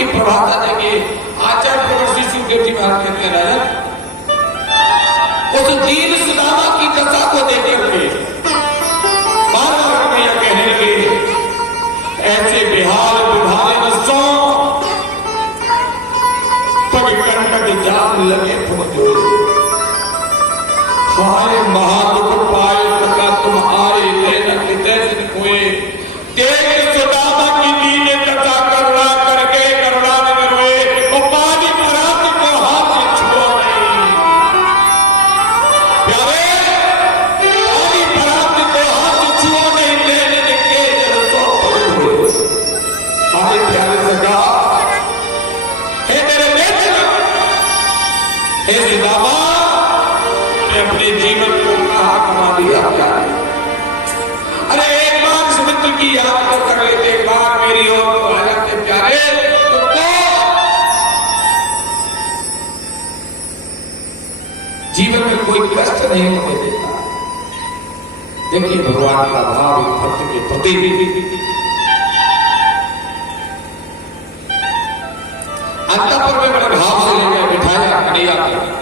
की प्रभाषा देखिए। आचार्य प्रवर्षि सुखदेव जी महाराज कहते हैं राजन, उस दीन सुदामा की दशा को देखते हुए बार बार कन्हैया कहने लगे, ऐसे बिहार बिहारे न सो पग कंटक जान लगे पहुंचो, हाय महादुख पाए सका तुम आए लेना कितने दिन हुए, देख सुदामा की दीन दशा करुणा करके करुणा न रोए, और पानी परात को हाथ छुओ नहीं। प्यारे पानी परात को हाथ छुओ नहीं, लेने के जल तो पग हुए। हाय प्यारे सका, हे तेरे नेत्र, हे सुदामा, अपने जीवन को कहा कमा दिया क्या? अरे एक बार इस मित्र की याद तो कर लेते, एक बार मेरी ओर तो आ जाते प्यारे, तो जीवन में कोई कष्ट नहीं होने देता। देखिए भगवान का भाव एक भक्त के प्रति अंतःपुर में बड़े भाव से लेकर बिठाया कन्हैया को,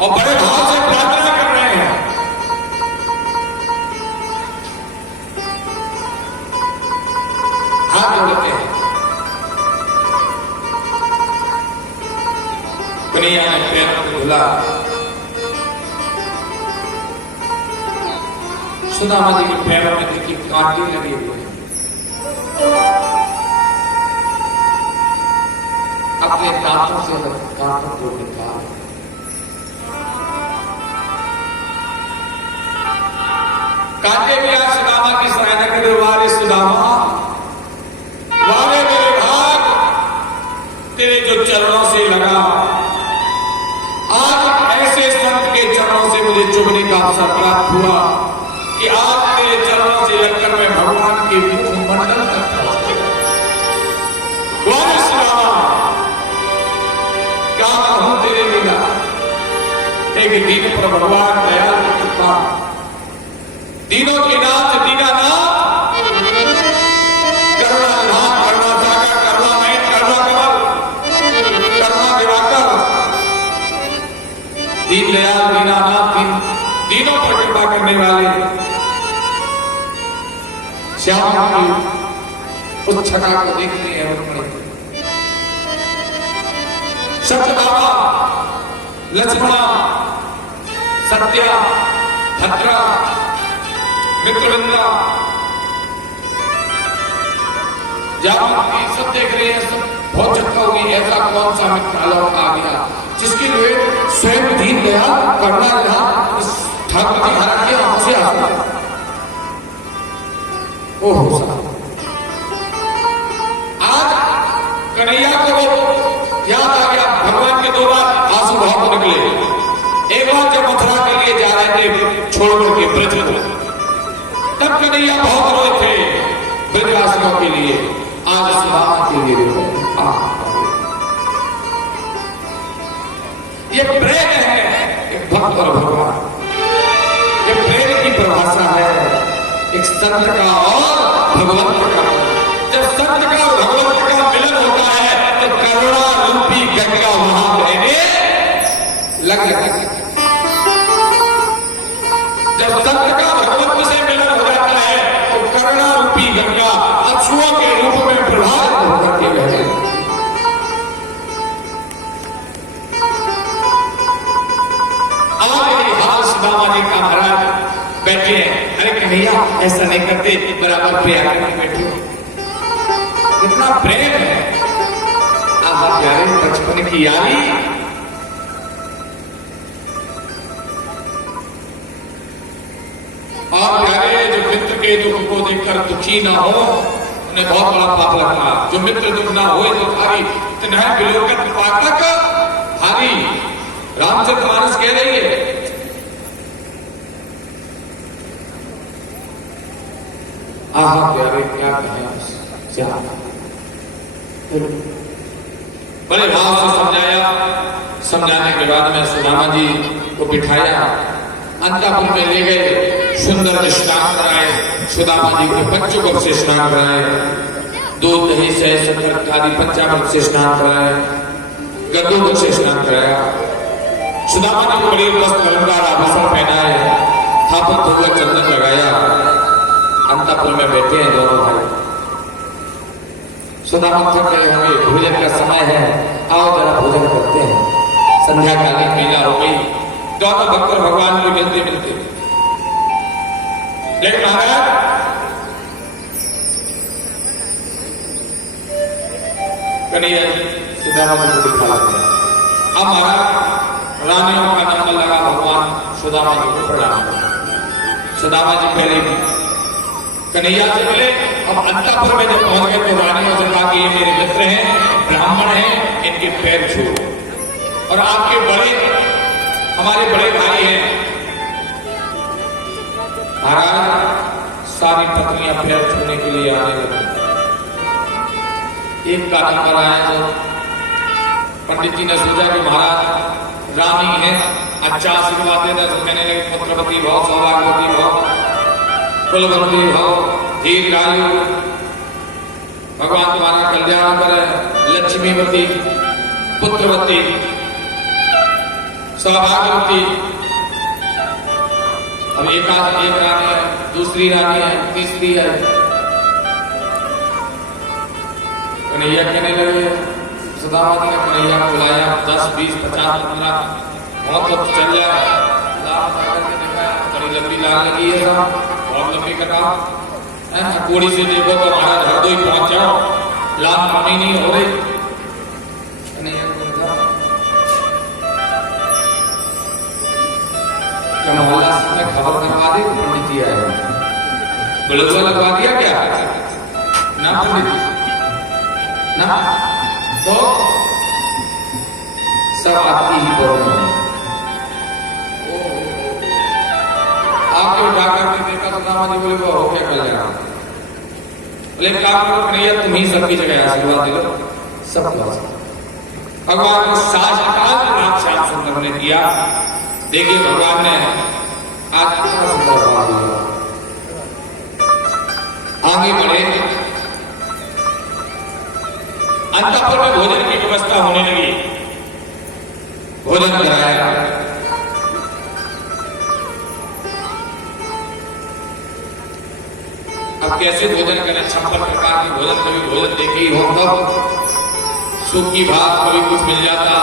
और बड़े भाव से प्रार्थना कर रहे हैं। हाथ जोड़ते हैं। कन्हैया ने पैर को धुला, सुदामा जी के पैरों में देखी कांटे लगे हुए, अपने दांतों से कांटों को निकाल, कांटे भी आज सुदामा की सहायता करे, वारे सुदामा, वारे मेरे भाग, तेरे जो चरणों से लगा, आज ऐसे संत के चरणों से मुझे चुभने का अवसर प्राप्त हुआ कि आज तेरे चरणों से लगकर मैं भगवान के मुखमंडल तक पहुंच गया। वारे सुदामा, क्या कहूं तेरे लीला, एक दिन पर भगवान दयाल की कृपा, दीनों के नाथ दीनानाथ, करुणा नाथ करुणा सागर करुणा मय करुणा कमल करुणा दिवाकर, दीन दयाल दीनानाथ, दीनों पर कृपा करने वाले श्याम की उस छटा को देखते हैं और पढ़े। सत्यभामा, लक्ष्मणा, सत्या, भद्रा, मित्रवृंदा, जामवंती, सब देख रहे हैं, सब बहुत चक्का हुई, ऐसा कौन सा मित्र अलौट आ गया जिसके लिए स्वयं दीन दयाल करुणा निधान इस ठाकुर जी महाराज के आंखों से आंसू। ओहो, आज कन्हैया को याद आ गया, भगवान के दो बार आंसू बहुत निकले। एक बार जब मथुरा के लिए जा रहे थे छोड़कर के ब्रज को, तब कन्हैया बहुत रोए थे ब्रजवासियों के लिए, आज सुदामा के लिए रोए। ये प्रेम है एक भक्त और भगवान, ये प्रेम की परिभाषा है एक संत का और भगवंत का। जब संत का और भगवंत का मिलन होता है तो करुणा रूपी गंगा वहां बहने लग जाती है। जब संत का भगवंत से मिलन हो जाता है तो करुणा रूपी गंगा अश्रुओं के रूप में प्रभावित होकर के बहती है। सुदामा जी का महाराज बैठे हैं, अरे कन्हैया ऐसा नहीं करते, बराबर पे आकर के बैठे, इतना प्रेम है। आहा प्यारे, बचपन की यारी, और प्यारे जो मित्र के दुख को देखकर दुखी ना हो, उन्हें बहुत बड़ा पाप लगता। जो मित्र दुख ना हो तो भारी तन्हा विलोकन पातक भारी, रामचरितमानस कह रही है। आहा प्यारे, क्या कहें, बड़े भाव से समझाया। समझाने के बाद में सुदामा जी को बिठाया, अंतःपुर में ले गए, सुंदर स्नान कराए, सुदामा जी के पंचकोप से स्नान कराए, दूध दही से शक्कर आदि पंचामृत से स्नान कराए, गंधोदक से स्नान कराया। सुदामा जी को बड़ी वस्त्र अलंकार आभूषण पहनाए, थापन धोकर चंदन लगाया। अंतपुर में बैठे हैं दोनों भाई। सुदामा थक गए होंगे, भोजन का समय है, आओ जरा भोजन करते हैं। संध्या कालीन मेला हो गई, दोनों भक्त भगवान को मिलते मिलते लेकिन महाराज कन्हैया सुदामा जी को दिखा लेते हैं। अब महाराज रानियों का नंबर लगा, भगवान सुदामा जी को प्रणाम करें। सुदामा जी पहले कन्हैया से मिले। अब अंतपुर में जब पहुंच गए तो रानियों से कहा कि ये मेरे मित्र हैं, ब्राह्मण हैं, इनके पैर छूओ, और आपके बड़े हमारे बड़े भाई हैं। महाराज सारी पत्नियां पैर छूने के लिए आने लगी। एक का नंबर आया तो पंडित जी ने सोचा कि महाराज रानी है, अच्छा आशीर्वाद देना, तो कहने लगे पुत्रवती भव, सौभाग्यवती भव, कुलवती भव, दीर्घायु, भगवान तुम्हारा कल्याण करे, लक्ष्मीवती, पुत्रवती, सौभाग्यवती। अब एक रानी है, दूसरी रानी है, तीसरी है। कन्हैया कहने लगे, सुदामा जी ने कन्हैया को बुलाया, 10, 20, 50, 15 बहुत वक्त चल जाए। बड़ी लंबी लाल लगी है, बहुत लंबी कतार। कोड़ी से देखो तो महाराज हरदोई पहुंच जाओ, लाल पानी नहीं हो रही। मोहल्ला में खबर लगवा दी, पंडित जी आए, गुलगुला लगवा दिया क्या ना पंडित जी ना, तो सब आपकी ही प्रॉब्लम है। आपके उठा करके देखा सुदामा जी बोले वो हो गया कल्याण। बोले काम करो कन्हैया, तुम ही सबकी जगह आशीर्वाद दे दो, सब भगवान को साक्षात राम श्याम सुंदर ने दिया। देखिए भगवान ने आज कितना सुंदर बना दिया। आगे बढ़े, अंतपुर में भोजन की व्यवस्था होने लगी, भोजन कराया। अब कैसे भोजन करें, 56 प्रकार के भोजन, कभी भोजन देखे ही हो तब सूखी भात, कभी कुछ मिल जाता।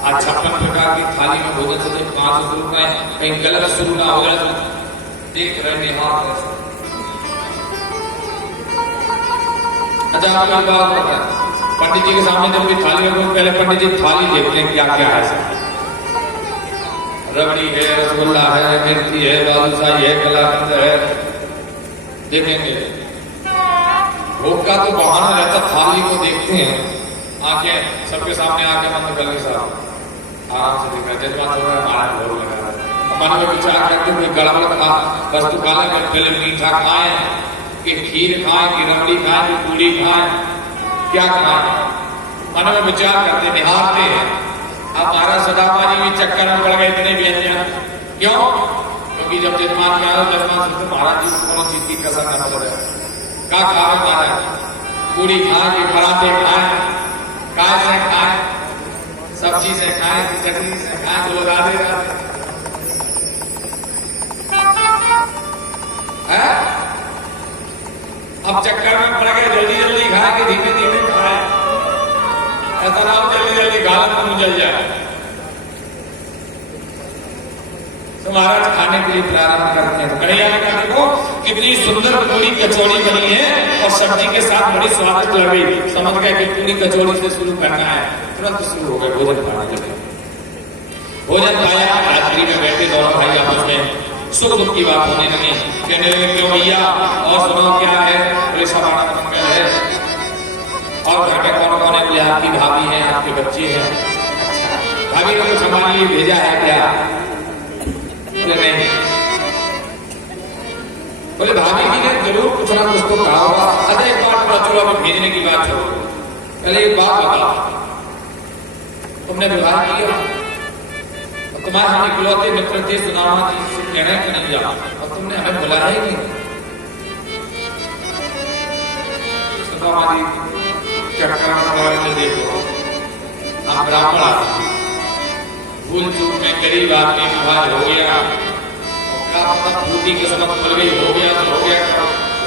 आज 56 प्रकार की थाली में भोजन से 5 शुरू करें, कहीं गलत शुरू ना हो जाए तो देख रहे हाथ। अच्छा आपको एक बात पता है, पंडित जी के सामने जब भी थाली में, पहले पंडित जी थाली देखते हैं क्या क्या है। रबड़ी है, रसगुल्ला है, मिर्ची है, बालूशाही है, कलाकंद है, देखेंगे। भोग का तो बहाना रहता, थाली को देखते हैं, आंखें सबके सामने आके बंद कर के साथ आराम से देखा, जज्बात हो रहा है, हमारा भोग लगा रहा है। मन में विचार करते कोई गड़बड़ खा वस्तु खाने में पहले मीठा खाएं कि खीर खाएं कि रबड़ी खाएं कि पूड़ी खाएं, क्या खाएं, मन में विचार करते निहारते हैं। अब महाराज सुदामा जी भी चक्कर में पड़ गए इतने व्यंजन, क्यों? क्योंकि जब जजमान में आया, जजमान से महाराज जी को कौन चीज की कसर न हो रहा है, क्या खा रहे महाराज, पूड़ी खाएं कि पराठे खाएं, काय से खाएं, सब्जी से खाएं कि चटनी से खाएं, तो लगा देगा है। अब चक्कर में पड़ गए, जल्दी जल्दी खाए कि धीमे धीमे खाए, ऐसा ना हो जल्दी जल्दी गालन में जल जाए। तो महाराज खाने के लिए प्रारंभ करते हैं। तो कन्हैया ने कहा देखो कितनी सुंदर पूरी कचौड़ी बनी है और सब्जी के साथ बड़ी स्वादिष्ट लग रही। समझ गए कि पूरी कचौड़ी से शुरू करना है, तुरंत शुरू हो गए भोजन खाने के लिए। भोजन खाया, रात्रि में बैठे दोनों भाई आपस में सुख दुख की बात होने लगी। कहने लगे क्यों भैया, और सुनो क्या है? बोले सब आनंद मंगल है, और घर में कौन कौन है? बोले आपकी भाभी है, आपके बच्चे हैं। अच्छा, भाभी ने कुछ हमारे लिए भेजा है क्या? बोले नहीं। बोले भाभी जी ने जरूर कुछ ना कुछ तो कहा होगा। अच्छा एक बात बता, चलो अभी भेजने की बात छोड़ो, पहले एक बात बताओ, तुमने विवाह किया? तुम्हारे हम इकलौते मित्र थे, सुदामा जी से कहना है कि नहीं जाओ, और तुमने हमें बुलाया ही नहीं। सुदामा जी चक्कर देखो, हम ब्राह्मण आदमी, भूल चूक में गरीब आदमी विवाह हो गया, फूटी किस्मत मिल गई, हो गया तो हो गया,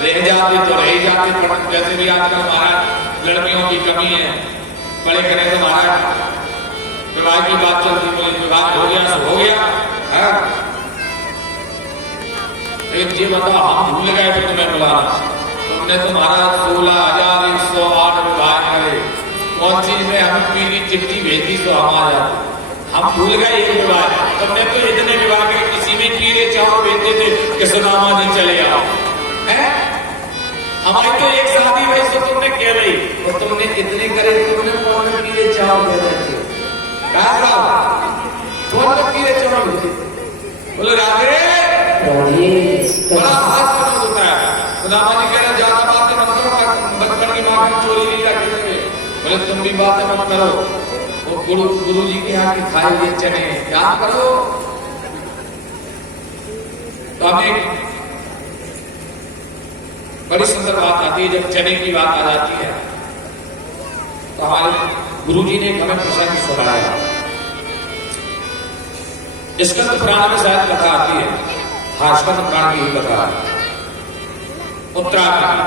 रह जाते तो रह जाते। पर जैसे भी आजकल महाराज लड़कियों की कमी है, बड़े करें तो महाराज विवाह की बात चलती, बोले विवाह हो गया तो हो गया है। लेकिन ये बताओ, हम भूल गए थे तुम्हें बुलाना, तुमने तो महाराज 16,108 विवाह करे, कौन चीज में हम पीली चिट्ठी भेजी तो हम आ जाते। हम भूल गए एक विवाह, तुमने तो इतने विवाह के किसी में पीले चावल भेजते थे कि सुदामा जी चले आओ, हैं? हमारी तो एक शादी हुई तो तुमने कह रही, और तुमने इतने करे, तुमने कौन में पीले चावल भेजे थे? कौन में पीले चावल भेजे? बोलो राधे, बड़ा हाथ मजबूत होता है। सुदामा जी कह रहे ज्यादा बातें मत करो, बचपन की माँ चोरी नहीं रखी। बोले तुम भी बातें मत करो, वो गुरु जी के यहाँ के खाए हुए चने याद करो। तो हमें बड़ी सुंदर बात आती है, जब चने की बात आ जाती है तो हमारे गुरु जी ने हमें प्रसंग सुनाया। स्कंद पुराण में शायद कथा आती है, हाँ स्कंद पुराण की कथा, उत्तराखंड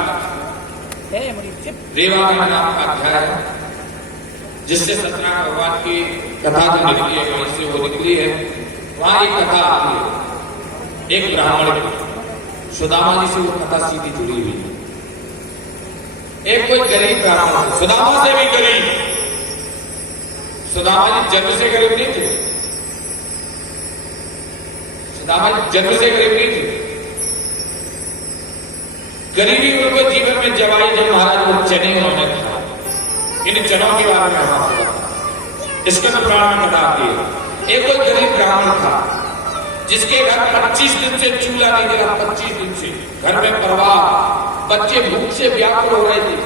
रेवा का नाम का अध्याय है, जिससे सत्यनारायण भगवान की कथा जो निकली है, वहीं से वो निकली है। वहां एक कथा आती है, एक ब्राह्मण की, सुदामा जी से वो कथा सीधी जुड़ी हुई है। एक कोई गरीब ब्राह्मण, सुदामा से भी गरीब, सुदामा जी जन्म से गरीब नहीं थे, सुदामा जी जन्म से गरीब नहीं थे। गरीबी उनके जीवन में जब आई, जब महाराज वो चने उन्होंने खाया, इन चनों के बारे में हमारा इसके तो पुराण में कथा आती है। एक कोई गरीब ब्राह्मण था जिसके घर 25 दिन से चूल्हा नहीं जला, 25 दिन से घर में परिवार, बच्चे भूख से व्याकुल हो रहे थे।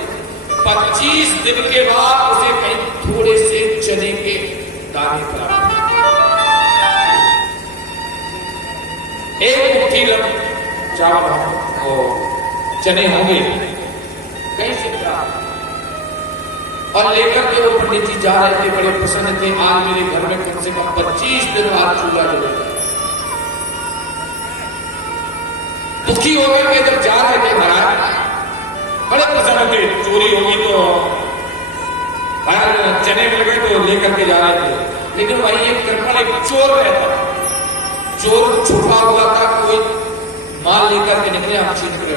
25 दिन के बाद उसे कहीं थोड़े से चने के दाने प्राप्त, एक मुट्ठी चावल और चने होंगे कहीं से प्राप्त, और लेकर के वो पंडित जी जा रहे थे, बड़े प्रसन्न थे, आज मेरे घर में कम से कम 25 दिन बाद चूल्हा जलेगा। दुखी हो गए कि जब जा रहे थे महाराज, बड़े प्रसन्न थे, चोरी होगी तो चने मिल गए तो लेकर के जा रहे थे। लेकिन वही एक कृपण एक चोर रहता, चोर छुपा हुआ था, कोई माल लेकर के निकले, हम छीन कर,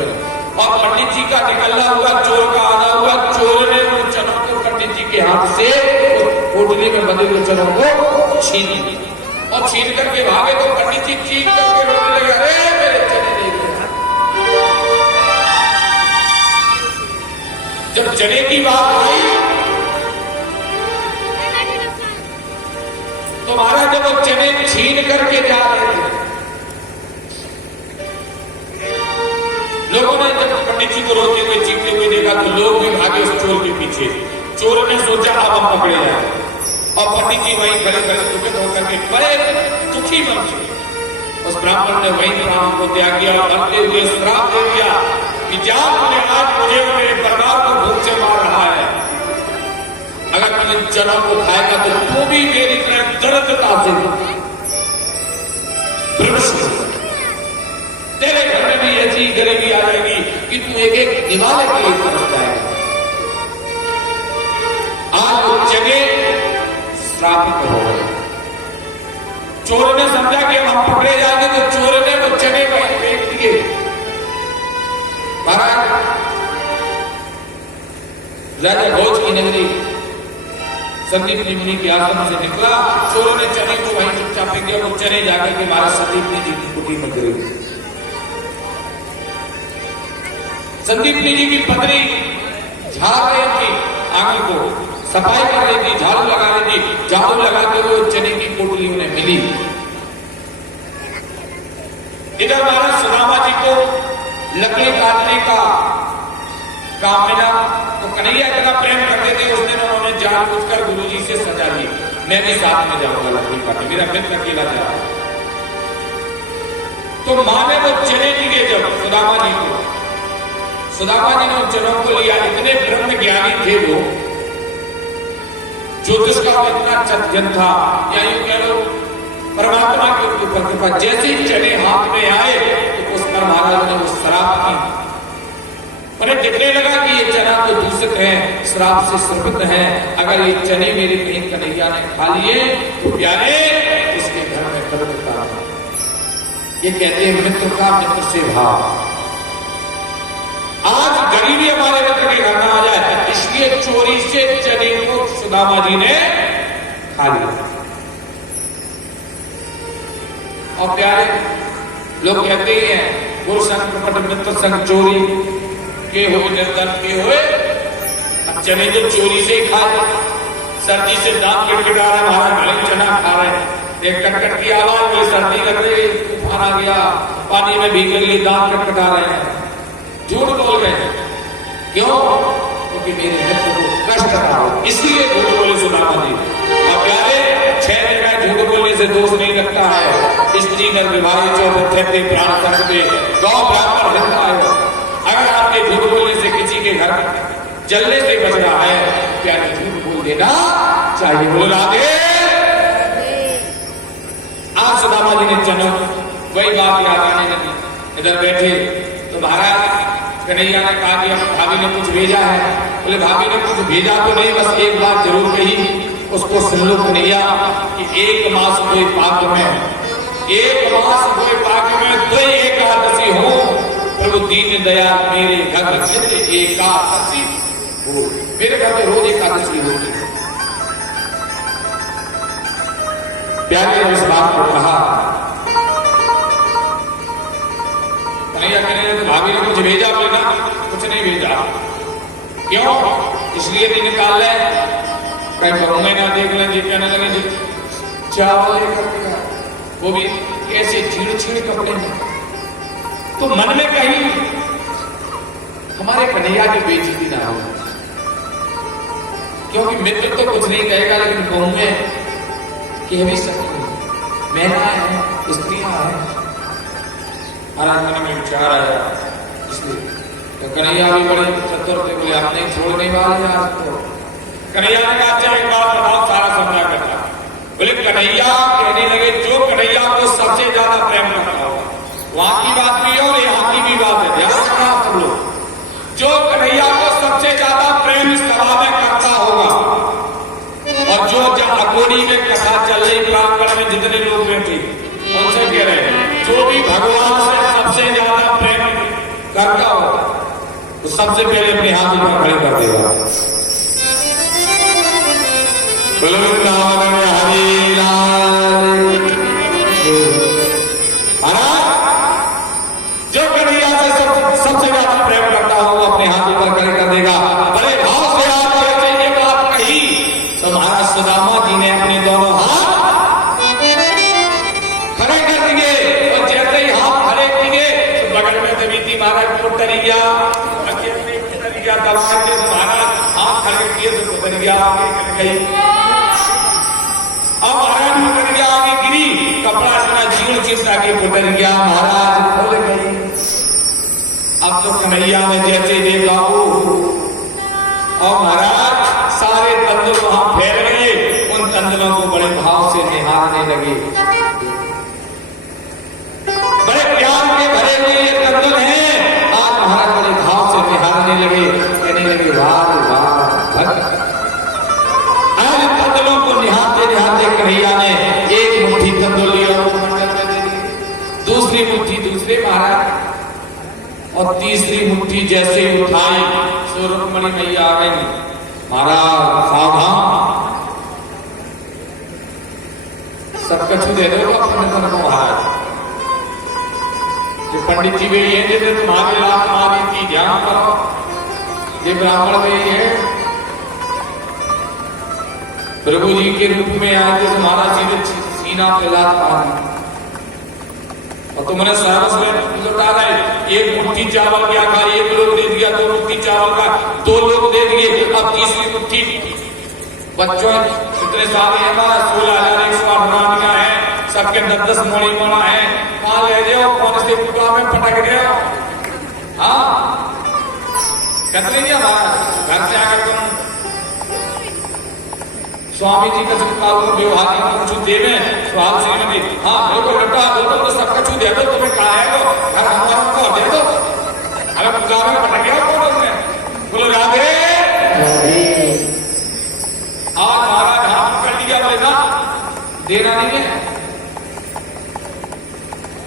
और पंडित जी का निकलना हुआ, चोर का आना हुआ, चोर ने उन चनों को पंडित जी के हाथ से कोटली में बंधे हुए चनों को छीन लिया, और छीन करके भागे तो पंडित जी चीख करके रोने लगे, अरे मेरे चने नहीं गए। जब चने की बात आई तो महाराज जब वो चने छीन करके जा रहे थे, लोगों ने जब पंडित जी को रोते हुए चीखते हुए देखा तो लोग भी भागे उस चोर के पीछे। चोर ने सोचा अब हम पकड़े जाए, और पंडित जी वहीं खड़े खड़े दुखित होकर के बड़े दुखी मन से उस ब्राह्मण ने वहीं प्राण को त्याग किया, और मरते हुए श्राप दे दिया कि जान तूने आज मुझे और मेरे परिवार को भूख से मार रहा है, अगर तू इन चनों को खाएगा तो तू भी मेरी तरह दर्दता से तेरे घर में भी ऐसी गरीबी आ जाएगी कि तू एक एक निवाले के लिए तरस जाएगा। आज वो चने श्रापित हो गए। चोर ने समझा कि हम पकड़े जाएंगे, तो चोर ने वो चने वहीं फेंक दिए। महाराज राजा भोज की नगरी संदीप मुनि के आश्रम से निकला, चोरों ने चने को वहीं चुपचाप फेंक दिया, वो चने जाकर के महाराज संदीप जी की कुटी में गिरे। संदीप जी की पत्नी झाड़ रही थी, आंगन को सफाई कर रही थी, झाड़ू लगा रही थी, झाड़ू लगाते हुए चने की पोटली उन्हें मिली। इधर महाराज सुदामा जी को लकड़ी काटने का काम मिला, तो कन्हैया इतना प्रेम करते थे, उस दिन उन्होंने जानबूझकर गुरु जी से सजा ली, मैं भी साथ में जाऊंगा लकड़ी काटने, मेरा मित्र अकेला जा रहा है। तो मां ने वो चने दिए जब सुदामा जी को, सुदामा जी ने उन चनों को लिया। इतने ब्रह्म ज्ञानी थे वो, ज्योतिष का इतना चतुर था, या यूं कह लो परमात्मा के ऊपर कृपा। जैसे ही चने हाथ में आए तो उस पर महाराज ने उस शराब की, उन्हें दिखने लगा कि ये चना तो दूषित है, श्राप से श्रपित है, अगर ये चने मेरे कहीं कन्हैया ने खा लिए तो प्यारे इसके घर में कदम उतारा। ये कहते हैं मित्र का मित्र से भाव। आज गरीबी हमारे मित्र के घर में आ जाए, इसलिए चोरी से चने को सुदामा जी ने खा लिया। और प्यारे लोग कहते ही हैं गुरु संग कपट मित्र संग चोरी के हुए निर्धन के हुए। अब चने तो चोरी से ही खा ले, सर्दी से दांत किटकिटा रहा है, हमारा गले चना खा रहे हैं, एक कटकट की आवाज में सर्दी लग रही, तूफान आ गया, पानी में भीग गई, दांत किटकिटा रहे हैं, झूठ बोल रहे हैं। क्यों? क्योंकि मेरे मित्र को कष्ट ना हो, इसलिए झूठ बोले सुदामा जी। अब प्यारे 6 जगह झूठ बोलने से दोष नहीं लगता है। स्त्री नर विवाह चौथे प्राण सकते गौ ब्राह्मण हिंदा है। अगर आपके झूठ बोलने से किसी के घर जलने से बच रहा है, प्यारे झूठ बोल देना चाहिए। बोल राधे। आज सुदामा जी ने चनो वही बात याद आने लगी। इधर बैठे तो महाराज कन्हैया ने कहा कि भाभी ने कुछ भेजा है। बोले भाभी ने कुछ भेजा तो नहीं, बस एक बात जरूर कही, उसको सुन लो कन्हैया कि 1 मास कोई पाक में, 1 मास कोई पाक में 2 एकादशी हो, प्रभु दीन दया मेरे घर नित्य एकादशी हो। मेरे घर में रोज एकादशी होगी। प्यारे ने इस बात को कहा। कन्हैया कहने लगे भाभी ने कुछ भेजा? बोले ना कुछ नहीं भेजा। क्यों? इसलिए नहीं निकाल ले, कहीं घरों में ना देख लें। जी कहने लगे चावल लेकर के, वो भी कैसे छीड़ कपड़े में। तो मन में कहीं हमारे कन्हैया की बेइज्जती ना हो, क्योंकि मित्र तो कुछ नहीं कहेगा, लेकिन बहू में कह भी सकती है, महिलाएं हैं, स्त्रियां हैं। महाराज मन में विचार आया, इसलिए तो कन्हैया भी बड़े चतुर थे, बोले आप नहीं छोड़ने वाले आज तो। कन्हैया ने कहा अच्छा एक बात बताओ, सारा समझा करता। बोले कन्हैया कहने लगे जो कन्हैया को सबसे ज्यादा प्रेम करता होगा, वहां की बात भी है और यहाँ की भी बात है, ध्यान रखना आप लोग। जो कन्हैया को सबसे ज्यादा प्रेम इस सभा में करता होगा, और जो जब अकोड़ी में कथा चल रही प्रांगण में जितने लोग बैठे उनसे कह रहे हैं, जो भी भगवान से सबसे ज्यादा प्रेम करता होगा तो सबसे पहले अपने हाथ ऊपर खड़े कर देगा। वृंदावन में हरि लाल। जो कन्हैया से सबसे ज्यादा प्रेम करता हो वो अपने हाथ ऊपर खड़े कर देगा। बड़े भाव से आप ये बात कही तो महाराज सुदामा जी ने अपने दोनों हाथ खड़े कर दिए, और जैसे ही हाथ खड़े किए तो बगल में जमी थी महाराज को डरी गया, दबा के महाराज हाथ खड़े किए तो उतर गया, आगे गई। अब महाराज उतर गया, आगे गिरी, कपड़ा इतना जीर्ण चिंता के उतर गया, महाराज खुल गई। अब तो कन्हैया ने जैसे देखा और महाराज सारे तंदुल वहां फैल गए, उन तंदुलों को बड़े भाव से निहारने लगे। बड़े प्यार के भरे हुए ये तंदुल हैं, आज महाराज बड़े भाव से निहारने लगे, कहने लगे वाह वाह भक्त। आज तंदुलों को निहारते निहारते कन्हैया ने एक मुट्ठी तंदुल लिया, दूसरी मुट्ठी दूसरे महाराज, और तीसरी मुट्ठी जैसे उठाई सो रुक्मणी मैया आ गई। महाराज सावधान, सब कछु दे दो अपने तन को। महाराज जो पंडित जी भी ये दे दे तुम्हारे लाभ मांगी थी, ध्यान करो। ये ब्राह्मण भी है प्रभु जी के रूप में आए थे, महाराज सीधे सीना पे लात मारी और तुमने सर्वस में लुटा रहे। एक मुट्ठी चावल क्या खा, एक लोग दे दिया, 2 मुट्ठी चावल का 2 लोग दे दिए, अब तीसरी मुट्ठी बच्चों इतने सारे हमारा 16,198 है, सबके 10-10 मोड़ी मोना है, कहाँ ले जाओ, कौन से कुआ में पटक रहे हो? हाँ कहते नहीं हमारा घर से आकर तुम स्वामी जी का चिपका व्यवहार कुछ देवे स्वाद से में हाँ बिल्कुल बेटा दो तो सबका छू दे दो, तुम्हें कहा है तो घर हमारा को दे दो। अरे पूजा में पटक गया कौन ने? बोलो राधे। आज हमारा धाम कर लिया लेना देना नहीं है।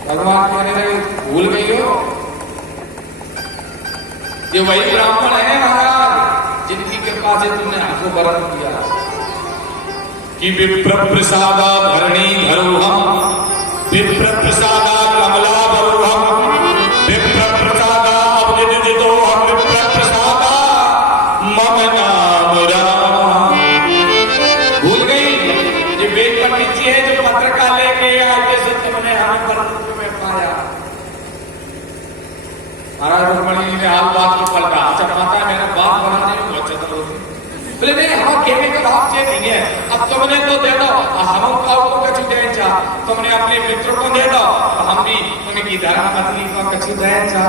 भगवान कहने लगे भूल गई हो, ये वही ब्राह्मण है महाराज जिनकी कृपा से तुमने हमको वरण किया कि विप्र प्रसादा धरणी धरोहम, विप्र प्रसादा कमला भरोहम, विप्र प्रसादा अवनिदितोहम, विप्र प्रसादा मम नाम राम। भूल गई ये वेद पंडित जी है जो पत्र का लेके आके से तुमने हमें वरण में पाया। महाराज रुक्मणी जी ने हाल बात को पलटा, अच्छा माता मेरा बात बनाने में बहुत चतुर होती, बोले नहीं हम कहने का भाव से नहीं है, अब तुमने तो दे दो हम को कछु दे जा, तुमने अपने मित्र को दे दो हम भी उनकी धर्म पत्नी को कछु दे जा।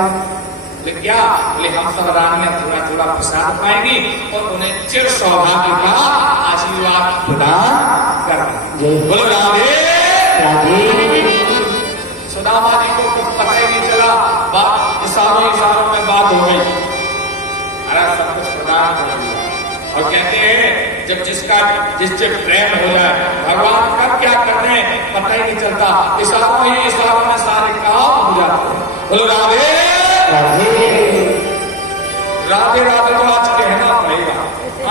बोले क्या? बोले हम सब रानियां थोड़ा थोड़ा प्रसाद पाएंगी और उन्हें चिर सौभाग्य का आशीर्वाद प्रदान करना। बोलो राधे राधे। सुदामा जी को कुछ पता ही नहीं चला, बात इशारों में बात हो गई, अरे सब कुछ प्रदान कर दिया। और कहते हैं जब जिससे प्रेम हो जाए भगवान कब क्या करते हैं पता ही नहीं चलता, इशारों में सारे काम हो जाते हैं। बोलो राधे राधे। राधे राधे तो आज कहना पड़ेगा,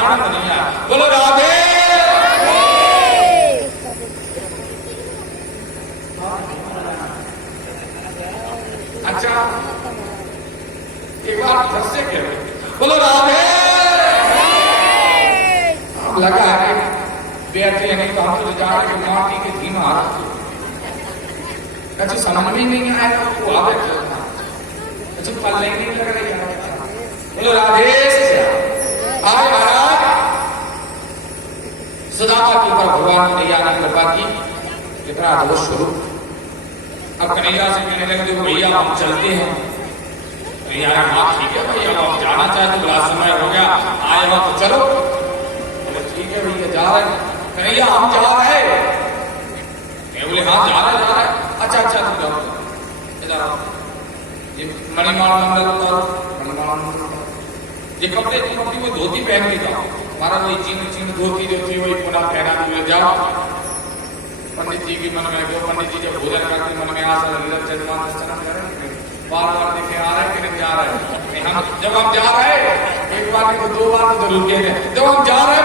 आनंद नहीं आया। बोलो राधे। अच्छा एक बार घर से कह बोलो राधे। लगा है बैठे नहीं तो हम तो जा रहे माटी के धीमा आ रहा, अच्छा समझ में नहीं आया वो आवे, अच्छा पल नहीं लग रही है। बोलो राधे। आए महाराज सुदामा के ऊपर भगवान ने कन्हैया ने कृपा की, कितना अद्भुत स्वरूप। अब कन्हैया से कहने लगे भैया हम चलते हैं। कन्हैया ने कहा ठीक है भैया आप जाना चाहे तो बड़ा समय हो गया, आए हो तो चलो। ठीक है भैया जा रहे हैं। कन्हैया हम जा रहे हैं। बोले हाँ जा रहे। अच्छा अच्छा तुम जाओ इधर आओ, ये मणिमाण मंडल उतारो, मणिमाण ये कपड़े वो धोती पहन के जाओ, हमारा वही चीन धोती जो थी वही पुनः पहना के जाओ। पंडित जी भी मन में गो, पंडित जी जब भोजन करते मन में आशा बार बार देखे आ रहे कि नहीं जा रहे। हम जब हम जा रहे एक बार नहीं तो 2 बार तो जरूर कह रहे, जब हम जा रहे